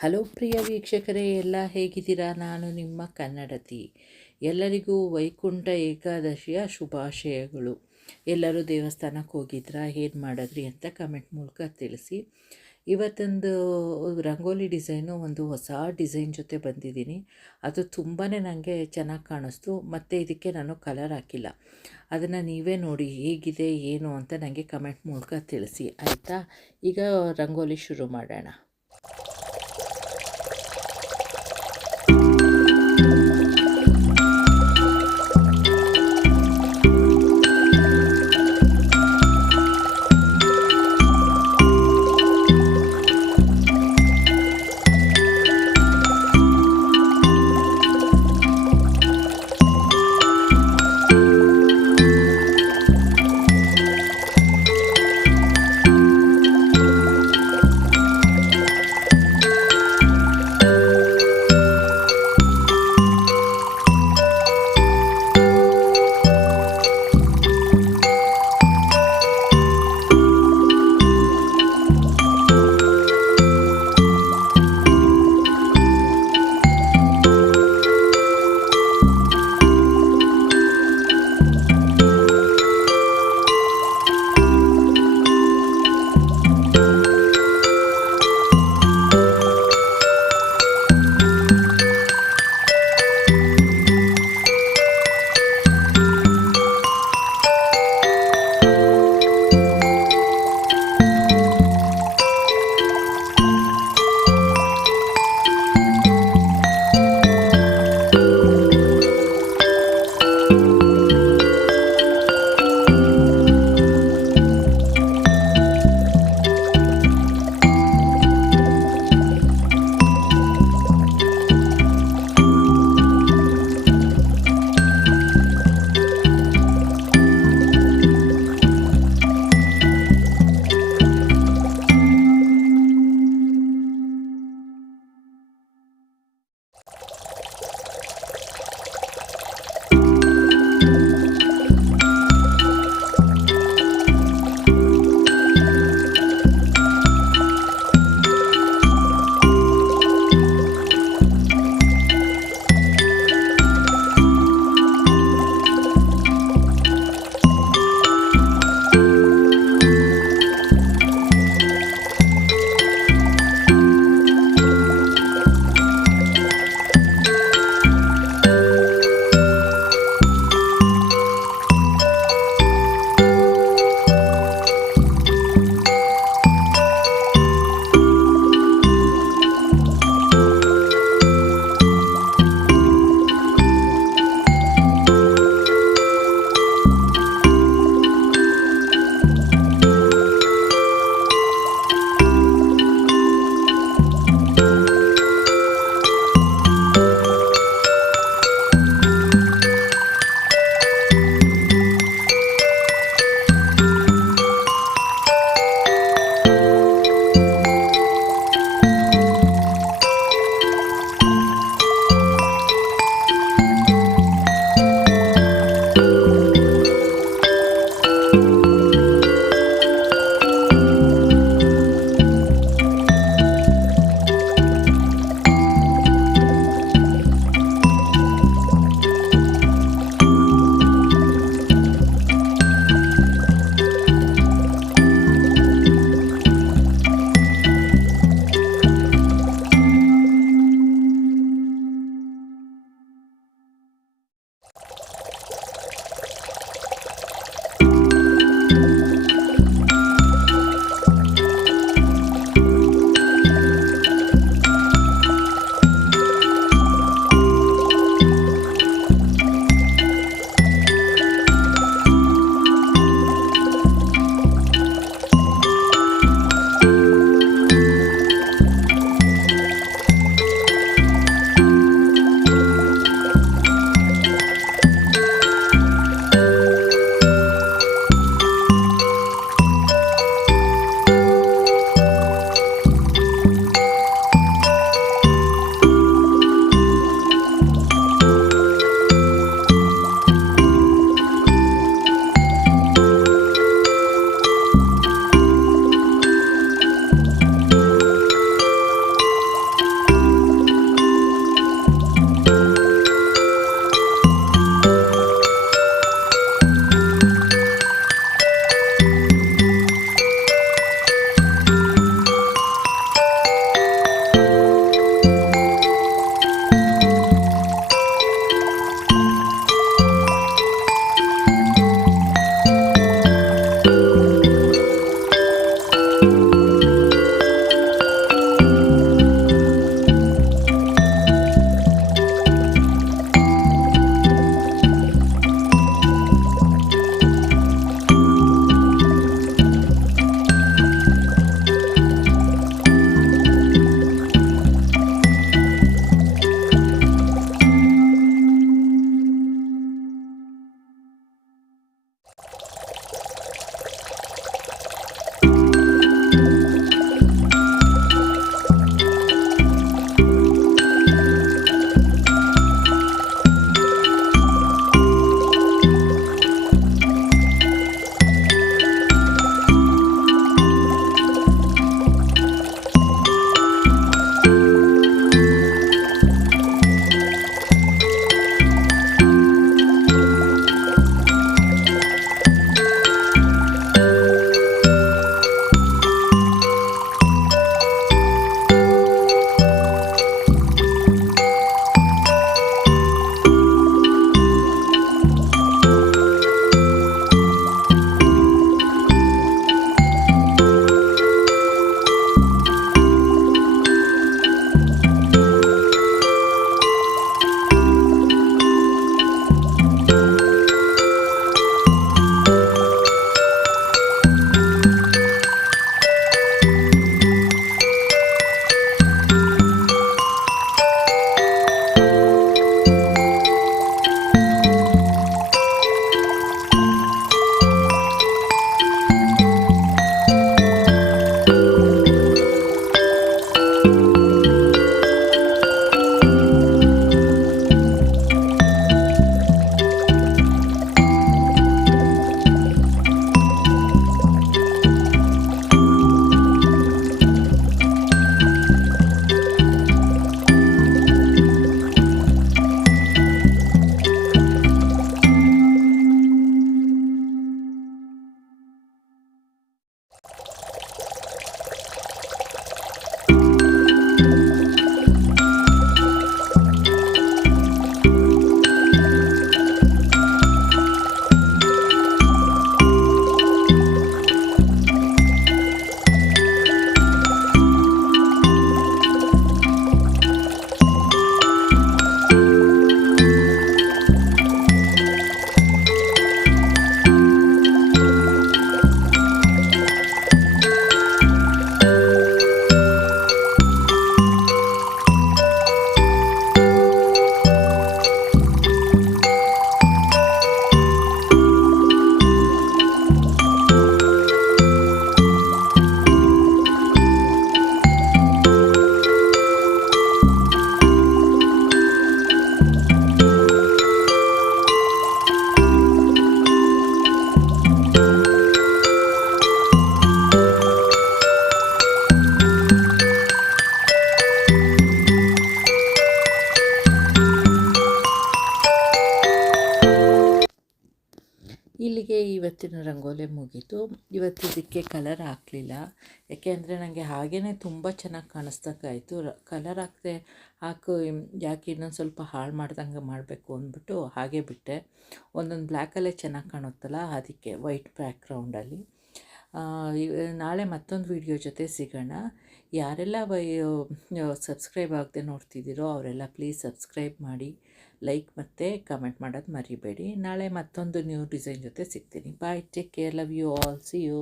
Hello ಪ್ರಿಯ ವೀಕ್ಷಕರೇ, ಎಲ್ಲ ಹೇಗಿದ್ದೀರಾ? ನಾನು ನಿಮ್ಮ ಕನ್ನಡತಿ. ಎಲ್ಲರಿಗೂ ವೈಕುಂಠ ಏಕಾದಶಿಯ ಶುಭಾಶಯಗಳು. ಎಲ್ಲರೂ ದೇವಸ್ಥಾನಕ್ಕೆ ಹೋಗಿದ್ರಾ, ಏನು ಮಾಡಿದ್ರಿ ಅಂತ ಕಮೆಂಟ್ ಮೂಲಕ ತಿಳಿಸಿ. ಇವತ್ತೊಂದು ರಂಗೋಲಿ ಡಿಸೈನು, ಒಂದು ಹೊಸ ಡಿಸೈನ್ ಜೊತೆ ಬಂದಿದ್ದೀನಿ. ಅದು ತುಂಬಾ ನನಗೆ ಚೆನ್ನಾಗಿ ಕಾಣಿಸ್ತು. ಮತ್ತು ಇದಕ್ಕೆ ನಾನು ಕಲರ್ ಹಾಕಿಲ್ಲ. ಅದನ್ನು ನೀವೇ ನೋಡಿ ಹೇಗಿದೆ ಏನು ಅಂತ ನನಗೆ ಕಮೆಂಟ್ ಮೂಲಕ ತಿಳಿಸಿ, ಆಯಿತಾ? ಈಗ ರಂಗೋಲಿ ಶುರು ಮಾಡೋಣ. ಇವತ್ತಿನ ರಂಗೋಲಿ ಮುಗೀತು. ಇವತ್ತು ಇದಕ್ಕೆ ಕಲರ್ ಹಾಕಲಿಲ್ಲ, ಯಾಕೆಂದರೆ ನನಗೆ ಹಾಗೇ ತುಂಬ ಚೆನ್ನಾಗಿ ಕಾಣಿಸ್ದಂಗಾಯಿತು. ಕಲರ್ ಯಾಕೆ ಇನ್ನೊಂದು ಸ್ವಲ್ಪ ಹಾಳು ಮಾಡ್ದಂಗೆ ಮಾಡಬೇಕು ಅಂದ್ಬಿಟ್ಟು ಹಾಗೆ ಬಿಟ್ಟೆ. ಒಂದೊಂದು ಬ್ಲ್ಯಾಕಲ್ಲೇ ಚೆನ್ನಾಗಿ ಕಾಣುತ್ತಲ್ಲ, ಅದಕ್ಕೆ ವೈಟ್ ಬ್ಯಾಕ್ಗ್ರೌಂಡಲ್ಲಿ. ನಾಳೆ ಮತ್ತೊಂದು ವಿಡಿಯೋ ಜೊತೆ ಸಿಗೋಣ. ಯಾರೆಲ್ಲ ಸಬ್ಸ್ಕ್ರೈಬ್ ಆಗದೆ ನೋಡ್ತಿದ್ದೀರೋ ಅವರೆಲ್ಲ ಪ್ಲೀಸ್ ಸಬ್ಸ್ಕ್ರೈಬ್ ಮಾಡಿ, ಲೈಕ್ ಮತ್ತು ಕಮೆಂಟ್ ಮಾಡೋದು ಮರಿಬೇಡಿ. ನಾಳೆ ಮತ್ತೊಂದು ನ್ಯೂ ಡಿಸೈನ್ ಜೊತೆ ಸಿಗ್ತೀನಿ. Bye, take care, love you all, see you.